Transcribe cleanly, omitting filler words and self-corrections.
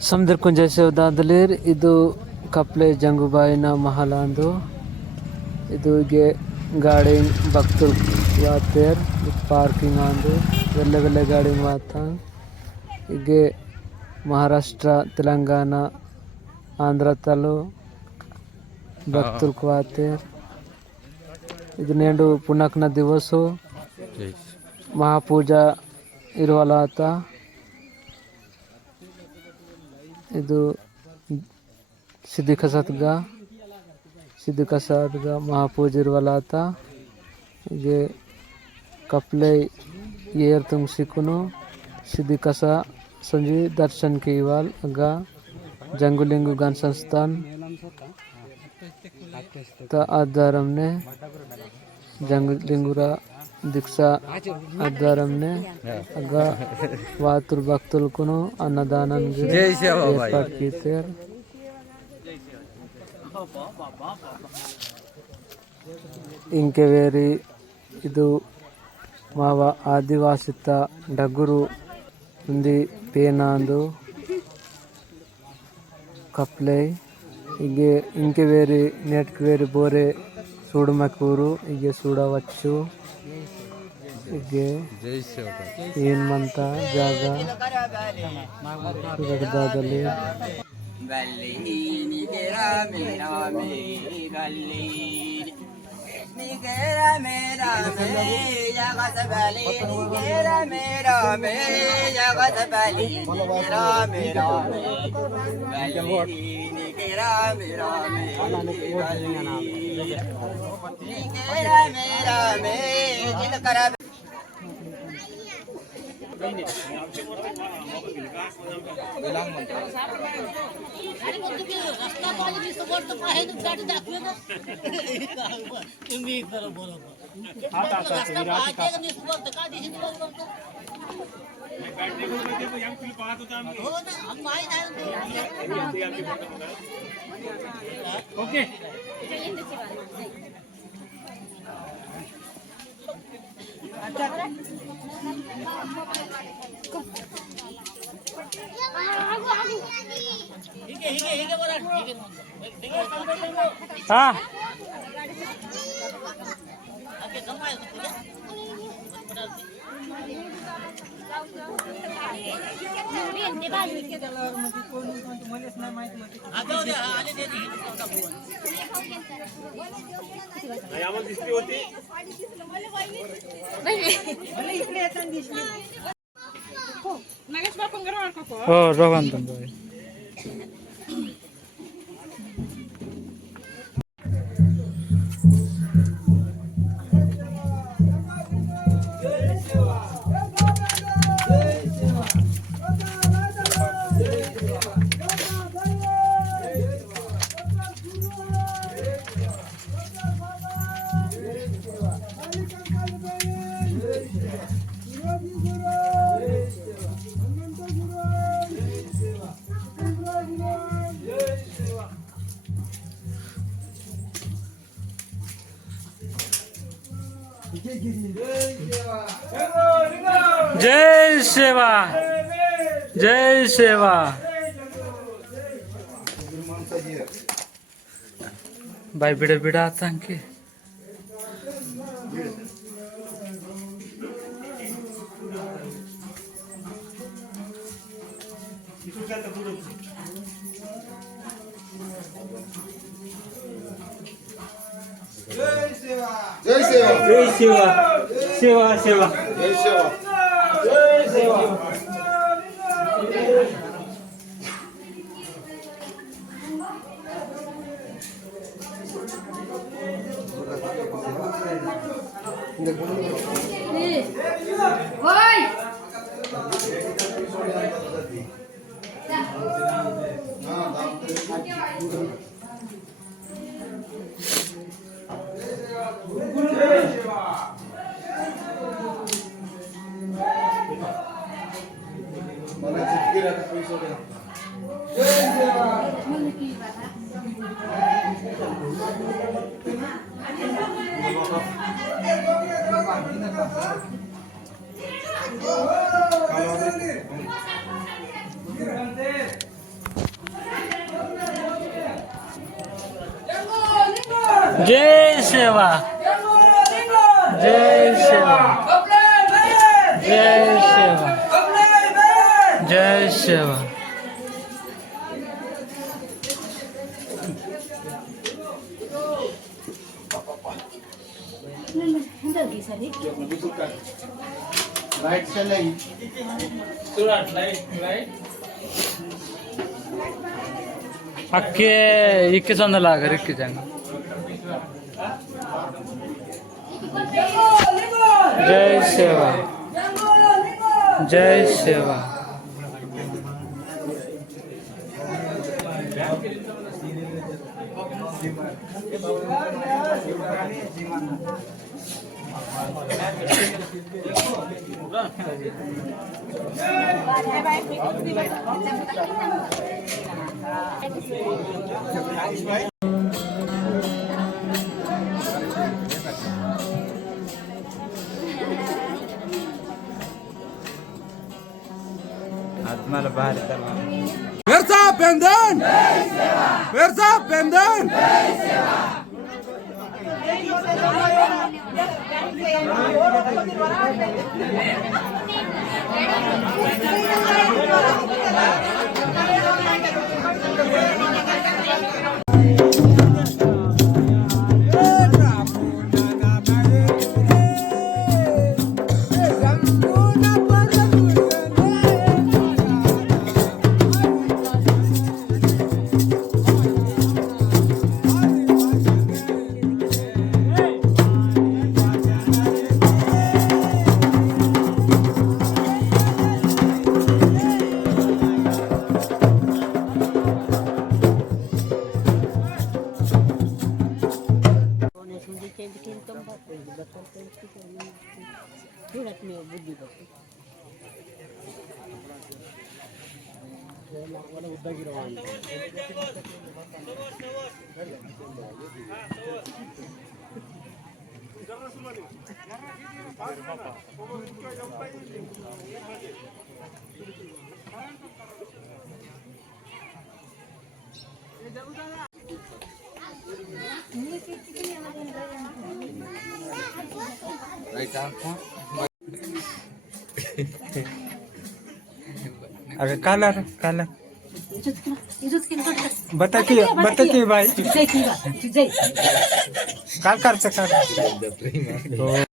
Samdir kunjai sevdadeler idu kaple jangubaina mahalandu idu ge gaading baktul water parking andu velle velle gaading wata ige Maharashtra Telangana Andhra talu baktul water idu nendu punakna divasu महापूजा ಇರುವಲಾತ ಇದು ಸಿದ್ಧಿಕಸದ್ಗ महापूजा ಇರುವಲಾತ ಹೀಗೆ ಕಪ್ಲೆ air ತುಂಗ್ ಸಿಕ್ಕುನು ಸಿದ್ಧಿಕಸ ಸಂಜಿ ದರ್ಶನ್ के इवाल अगा जंगुलिंगु गान संस्थान ता आधारमने जंगुलिंगुरा दीक्षा आधारमने अगा वातुर भक्तुल कुनु अन्नदानम ఏర్పాటు कीतेर इंके वेरी ಇದು ಮಾವ ಆದಿವಾಸಿತ ಡಗುರು ಉಂದಿ ಪೇನಾಂದು ಕಪ್ಲೆ ಹೀಗೆ ఇంకే వేరి నెట్కి వేరి బోరే చూడమకూరు ಹೀಗೆ చూడవచ్చు ಹೀಗೆ ಏನ್ ಮಂತ ಜಾಗ ಸುರಗದಾದಲ್ಲಿ Nigera mera me jagat bali nigera mera me jagat bali nigera mera me bali nigera mera me nigera mera me jil kara okay हाँ दिसली होती हो रोहन जय सेवा जय सेवा भाई बिड़ा बिड़ा आता के जय सेवा जय सेवा सेवा सेवा जय सेवा जय सेवा जय सेवा जय सेवा जय सेवा जय सेवा लाइट चलेगी अक्के इक्के संदलागर इक्के जंग जय सेवा जय सेवा Versa Pendan! Versa Pendan! अरे काला बता की भाई काल करते